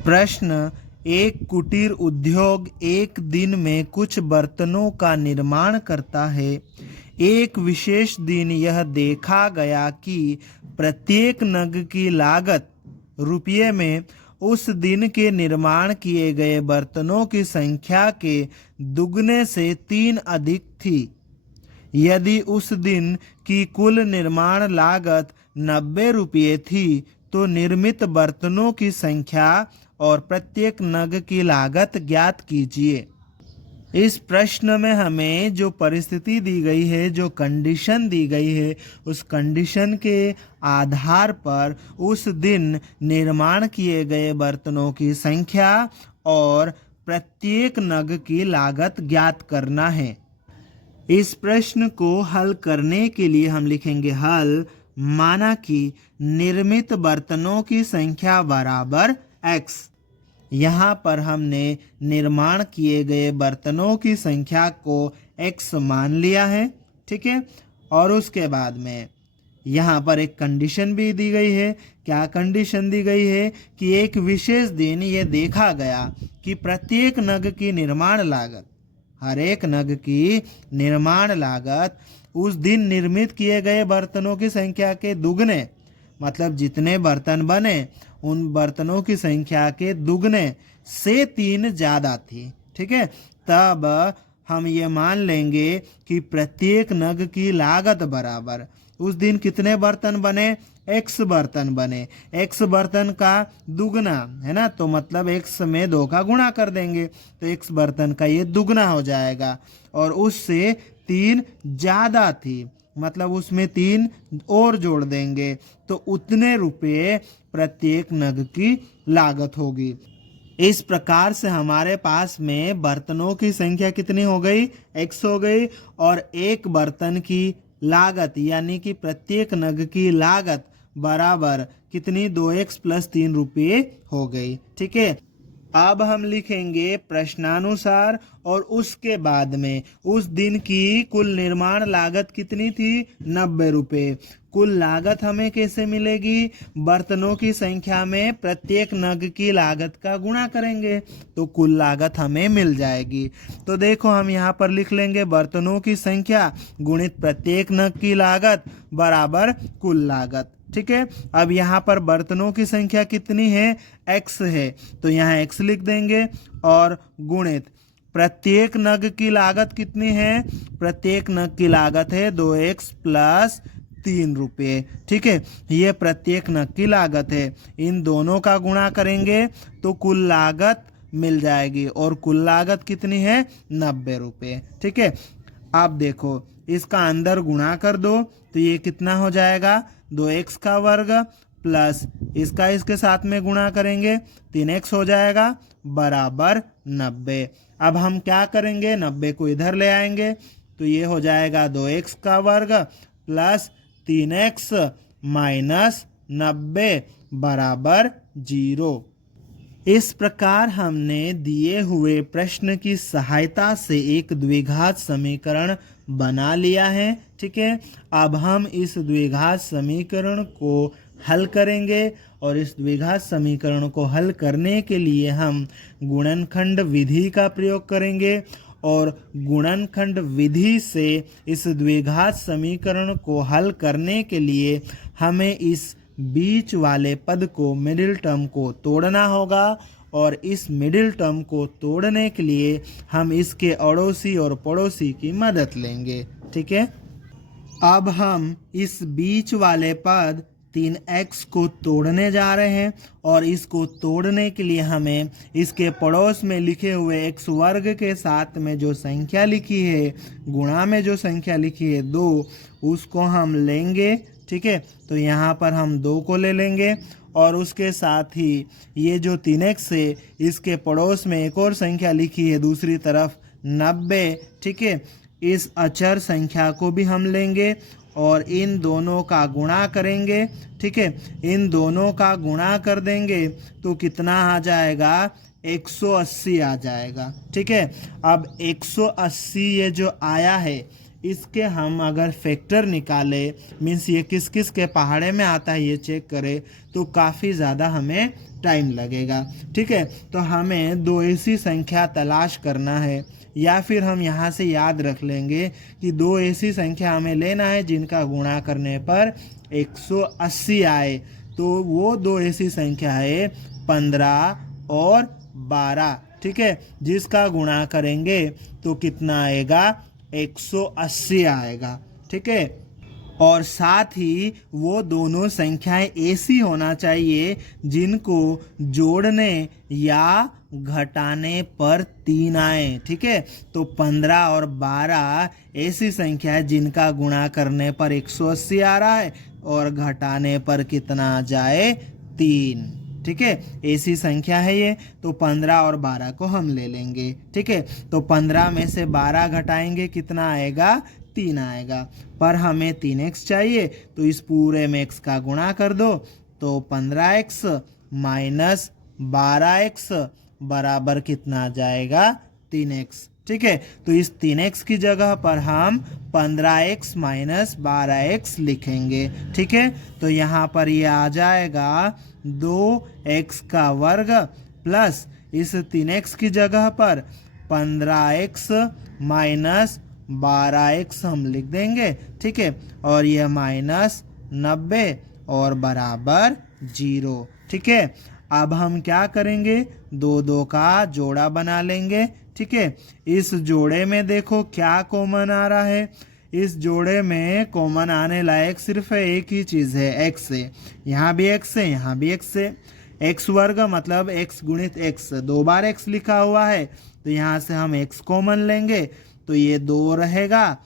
प्रश्न, एक कुटीर उद्योग एक दिन में कुछ बर्तनों का निर्माण करता है। एक विशेष दिन यह देखा गया कि प्रत्येक नग की लागत रुपये में उस दिन के निर्माण किए गए बर्तनों की संख्या के दुगने से 3 अधिक थी। यदि उस दिन की कुल निर्माण लागत 90 रुपये थी तो निर्मित बर्तनों की संख्या और प्रत्येक नग की लागत ज्ञात कीजिए। इस प्रश्न में हमें जो परिस्थिति दी गई है, जो कंडीशन दी गई है, उस कंडीशन के आधार पर उस दिन निर्माण किए गए बर्तनों की संख्या और प्रत्येक नग की लागत ज्ञात करना है। इस प्रश्न को हल करने के लिए हम लिखेंगे हल। माना कि निर्मित बर्तनों की संख्या बराबर x। यहाँ पर हमने निर्माण किए गए बर्तनों की संख्या को x मान लिया है, ठीक है। और उसके बाद में यहाँ पर एक कंडीशन भी दी गई है। क्या कंडीशन दी गई है कि एक विशेष दिन ये देखा गया कि प्रत्येक नग की निर्माण लागत, हर एक नग की निर्माण लागत उस दिन निर्मित किए गए बर्तनों की संख्या के दुगने, मतलब जितने बर्तन बने उन बर्तनों की संख्या के दुगने से 3 ज़्यादा थी, ठीक है। तब हम ये मान लेंगे कि प्रत्येक नग की लागत बराबर उस दिन कितने बर्तन बने, x बर्तन बने। x बर्तन का दुगना है ना, तो मतलब x में 2 का गुणा कर देंगे तो x बर्तन का ये दुगना हो जाएगा। और उससे 3 ज़्यादा थी, मतलब उसमें 3 और जोड़ देंगे तो उतने रुपये प्रत्येक नग की लागत होगी। इस प्रकार से हमारे पास में बर्तनों की संख्या कितनी हो गई, x हो गई, और एक बर्तन की लागत यानी कि प्रत्येक नग की लागत बराबर कितनी, 2x + 3 रुपये हो गई, ठीक है। अब हम लिखेंगे प्रश्नानुसार और उसके बाद में उस दिन की कुल निर्माण लागत कितनी थी, 90 रुपये। कुल लागत हमें कैसे मिलेगी, बर्तनों की संख्या में प्रत्येक नग की लागत का गुणा करेंगे तो कुल लागत हमें मिल जाएगी। तो देखो हम यहाँ पर लिख लेंगे बर्तनों की संख्या गुणित प्रत्येक नग की लागत बराबर कुल लागत, ठीक है। अब यहाँ पर बर्तनों की संख्या कितनी है, x है, तो यहाँ x लिख देंगे और गुणित प्रत्येक नग की लागत कितनी है, प्रत्येक नग की लागत है 2x + 3 रुपये, ठीक है। ये प्रत्येक नग की लागत है, इन दोनों का गुणा करेंगे तो कुल लागत मिल जाएगी और कुल लागत कितनी है, 90 रुपये, ठीक है। अब देखो इसका अंदर गुणा कर दो तो ये कितना हो जाएगा, 2x का वर्ग प्लस इसका इसके साथ में गुणा करेंगे 3x हो जाएगा बराबर 90। अब हम क्या करेंगे, 90 को इधर ले आएंगे तो ये हो जाएगा 2x का वर्ग प्लस 3x माइनस 90 बराबर 0। इस प्रकार हमने दिए हुए प्रश्न की सहायता से एक द्विघात समीकरण बना लिया है, ठीक है। अब हम इस द्विघात समीकरण को हल करेंगे और इस द्विघात समीकरण को हल करने के लिए हम गुणनखंड विधि का प्रयोग करेंगे और गुणनखंड विधि से इस द्विघात समीकरण को हल करने के लिए हमें इस बीच वाले पद को, मिडिल टर्म को तोड़ना होगा और इस मिडिल टर्म को तोड़ने के लिए हम इसके अड़ोसी और पड़ोसी की मदद लेंगे, ठीक है। अब हम इस बीच वाले पद 3x को तोड़ने जा रहे हैं और इसको तोड़ने के लिए हमें इसके पड़ोस में लिखे हुए x वर्ग के साथ में जो संख्या लिखी है, गुणा में जो संख्या लिखी है 2, उसको हम लेंगे, ठीक है। तो यहाँ पर हम 2 को ले लेंगे और उसके साथ ही ये जो 3x है इसके पड़ोस में एक और संख्या लिखी है दूसरी तरफ 90, ठीक है। इस अचर संख्या को भी हम लेंगे और इन दोनों का गुणा करेंगे, ठीक है। इन दोनों का गुणा कर देंगे तो कितना आ जाएगा, 180 आ जाएगा, ठीक है। अब 180 ये जो आया है इसके हम अगर फैक्टर निकाले, मीन्स ये किस किस के पहाड़े में आता है ये चेक करें, तो काफ़ी ज़्यादा हमें टाइम लगेगा। ठीक है, तो हमें दो ऐसी संख्या तलाश करना है, या फिर हम यहाँ से याद रख लेंगे कि दो ऐसी संख्या हमें लेना है जिनका गुणा करने पर 180 आए। तो वो दो ऐसी संख्या है 15 और 12। ठीक है, जिसका गुणा करेंगे तो कितना आएगा, 180 आएगा। ठीक है, और साथ ही वो दोनों संख्याएं ऐसी होना चाहिए जिनको जोड़ने या घटाने पर 3 आए। ठीक है, तो 15 और 12 ऐसी संख्या है जिनका गुणा करने पर 180 आ रहा है और घटाने पर कितना आ जाए, 3। ठीक है, ऐसी संख्या है ये, तो 15 और 12 को हम ले लेंगे। ठीक है, तो 15 में से 12 घटाएंगे, कितना आएगा, 3 आएगा। पर हमें 3x चाहिए, तो इस पूरे में x का गुणा कर दो, तो 15x माइनस 12x बराबर कितना आ जाएगा, 3x। ठीक है, तो इस 3x की जगह पर हम 15x माइनस 12x लिखेंगे। ठीक है, तो यहाँ पर ये आ जाएगा 2x का वर्ग प्लस इस 3x की जगह पर 15x माइनस 12x हम लिख देंगे। ठीक है, और यह माइनस 90 और बराबर 0। ठीक है, अब हम क्या करेंगे, दो दो का जोड़ा बना लेंगे। ठीक है, इस जोड़े में देखो क्या कॉमन आ रहा है, इस जोड़े में कॉमन आने लायक सिर्फ एक ही चीज़ है, x है। यहाँ भी x है, यहाँ भी x है। x वर्ग मतलब x गुणित x, 2 बार x लिखा हुआ है, तो यहाँ से हम x कॉमन लेंगे, तो ये 2 रहेगा।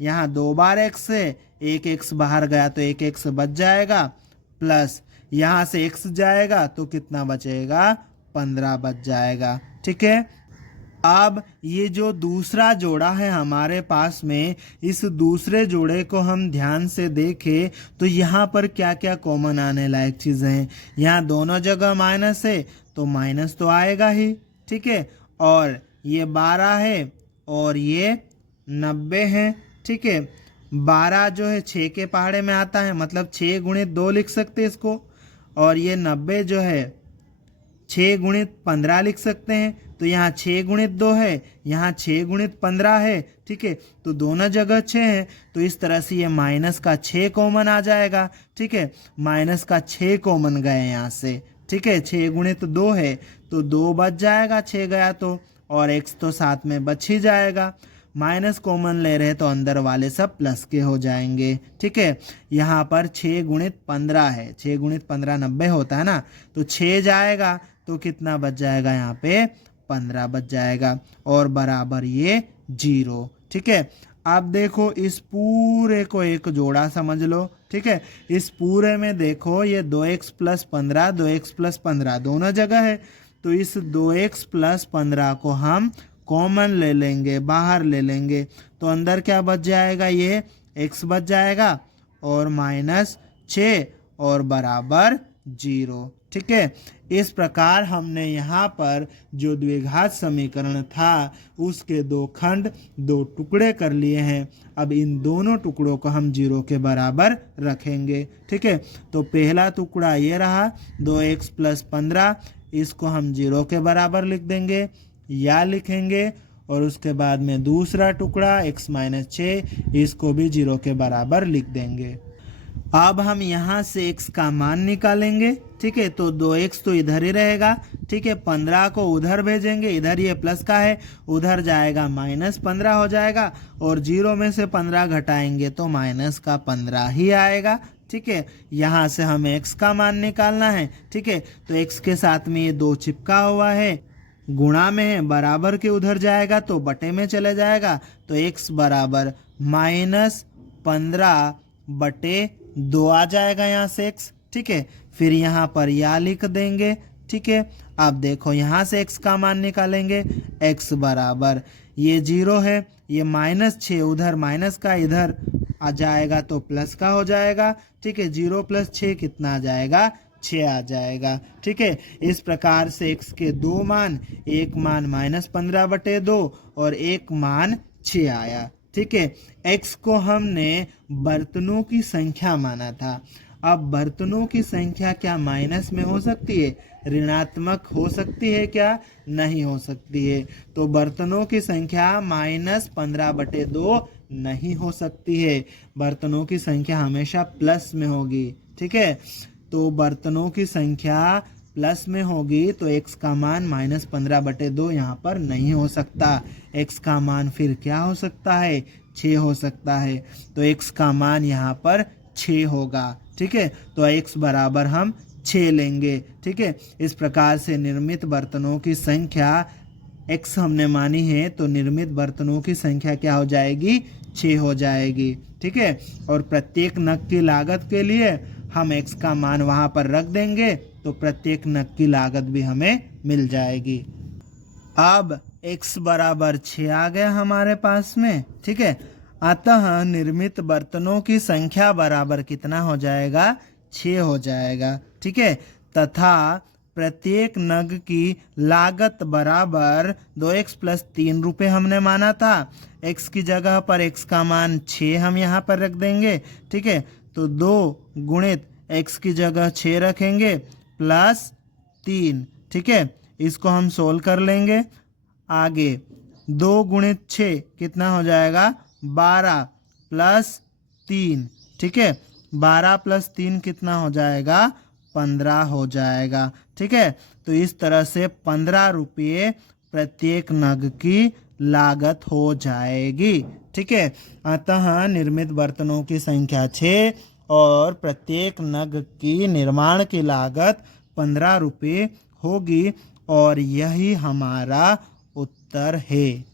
यहाँ 2 बार x है, एक x बाहर गया तो एक x बच जाएगा, प्लस यहाँ से x जाएगा तो कितना बचेगा, 15 बच जाएगा। ठीक है, अब ये जो दूसरा जोड़ा है हमारे पास में, इस दूसरे जोड़े को हम ध्यान से देखें तो यहाँ पर क्या क्या कॉमन आने लायक चीज़ें हैं। यहाँ दोनों जगह माइनस है, तो माइनस तो आएगा ही। ठीक है, और ये 12 है और ये 90 है। ठीक है, 12 जो है 6 के पहाड़े में आता है, मतलब 6 गुणित 2 लिख सकते हैं इसको, और ये 90 जो है 6 गुणित 15 लिख सकते हैं। तो यहाँ 6 गुणित 2 है, यहाँ 6 गुणित 15 है। ठीक है, तो दोनों जगह 6 है, तो इस तरह से ये माइनस का 6 कॉमन आ जाएगा। ठीक है, माइनस का 6 कॉमन गए यहाँ से। ठीक है, 6 गुणित 2 है, तो 2 बच जाएगा, 6 गया तो, और x तो साथ में बच ही जाएगा। माइनस कॉमन ले रहे तो अंदर वाले सब प्लस के हो जाएंगे। ठीक है, यहाँ पर 6 गुणित 15 है, 6 गुणित 15 90 होता है ना, तो 6 जाएगा तो कितना बच जाएगा, यहाँ पे 15 बच जाएगा, और बराबर ये 0। ठीक है, अब देखो इस पूरे को एक जोड़ा समझ लो। ठीक है, इस पूरे में देखो ये 2x प्लस 15, 2x प्लस 15 दोनों जगह है, तो इस 2x प्लस 15 को हम कॉमन ले लेंगे, बाहर ले लेंगे, तो अंदर क्या बच जाएगा, ये x बच जाएगा और माइनस 6 और बराबर 0। ठीक है, इस प्रकार हमने यहाँ पर जो द्विघात समीकरण था उसके 2 खंड, 2 टुकड़े कर लिए हैं। अब इन दोनों टुकड़ों को हम 0 के बराबर रखेंगे। ठीक है, तो पहला टुकड़ा ये रहा 2x प्लस 15, इसको हम 0 के बराबर लिख देंगे या लिखेंगे, और उसके बाद में दूसरा टुकड़ा x माइनस 6, इसको भी 0 के बराबर लिख देंगे। अब हम यहाँ से x का मान निकालेंगे। ठीक है, तो 2x तो इधर ही रहेगा। ठीक है, 15 को उधर भेजेंगे, इधर ये प्लस का है, उधर जाएगा माइनस 15 हो जाएगा, और 0 में से 15 घटाएंगे तो माइनस का 15 ही आएगा। ठीक है, यहाँ से हमें x का मान निकालना है। ठीक है, तो x के साथ में ये 2 चिपका हुआ है, गुणा में है, बराबर के उधर जाएगा तो बटे में चले जाएगा, तो x बराबर माइनस 15 बटे 2 आ जाएगा यहाँ से x। ठीक है, फिर यहाँ पर या लिख देंगे। ठीक है, अब देखो यहाँ से x का मान निकालेंगे, x बराबर ये 0 है, ये माइनस 6 उधर माइनस का इधर आ जाएगा तो प्लस का हो जाएगा। ठीक है, 0 प्लस 6 कितना आ जाएगा, 6 आ जाएगा। ठीक है, इस प्रकार से x के 2 मान, एक मान माइनस 15 बटे 2 और एक मान 6 आया। ठीक है। x को हमने बर्तनों की संख्या माना था। अब बर्तनों की संख्या क्या माइनस में हो सकती है, ऋणात्मक हो सकती है क्या, नहीं हो सकती है। तो बर्तनों की संख्या -15/2 नहीं हो सकती है। बर्तनों की संख्या हमेशा प्लस में होगी। ठीक है, तो बर्तनों की संख्या प्लस में होगी तो x का मान -15/2 यहाँ पर नहीं हो सकता। x का मान फिर क्या हो सकता है, 6 हो सकता है। तो x का मान यहाँ पर 6 होगा। ठीक है, तो x बराबर हम 6 लेंगे। ठीक है, इस प्रकार से निर्मित बर्तनों की संख्या x हमने मानी है, तो निर्मित बर्तनों की संख्या क्या हो जाएगी, 6 हो जाएगी। ठीक है, और प्रत्येक नग की लागत के लिए हम x का मान वहाँ पर रख देंगे तो प्रत्येक नग की लागत भी हमें मिल जाएगी। अब x बराबर 6 आ गया हमारे पास में। ठीक है, अतः निर्मित बर्तनों की संख्या बराबर कितना हो जाएगा, 6 हो जाएगा। ठीक है, तथा प्रत्येक नग की लागत बराबर 2x + 3 रुपये हमने माना था। x की जगह पर x का मान 6 हम यहाँ पर रख देंगे। ठीक है, तो 2 गुणित x की जगह 6 रखेंगे +3। ठीक है, इसको हम सोल्व कर लेंगे। आगे 2 गुणित 6 कितना हो जाएगा, 12 + 3। ठीक है, 12 + 3 कितना हो जाएगा, 15 हो जाएगा। ठीक है, तो इस तरह से 15 रुपये प्रत्येक नग की लागत हो जाएगी। ठीक है, अतः निर्मित बर्तनों की संख्या 6 और प्रत्येक नग की निर्माण की लागत 15 रुपये होगी और यही हमारा उत्तर है।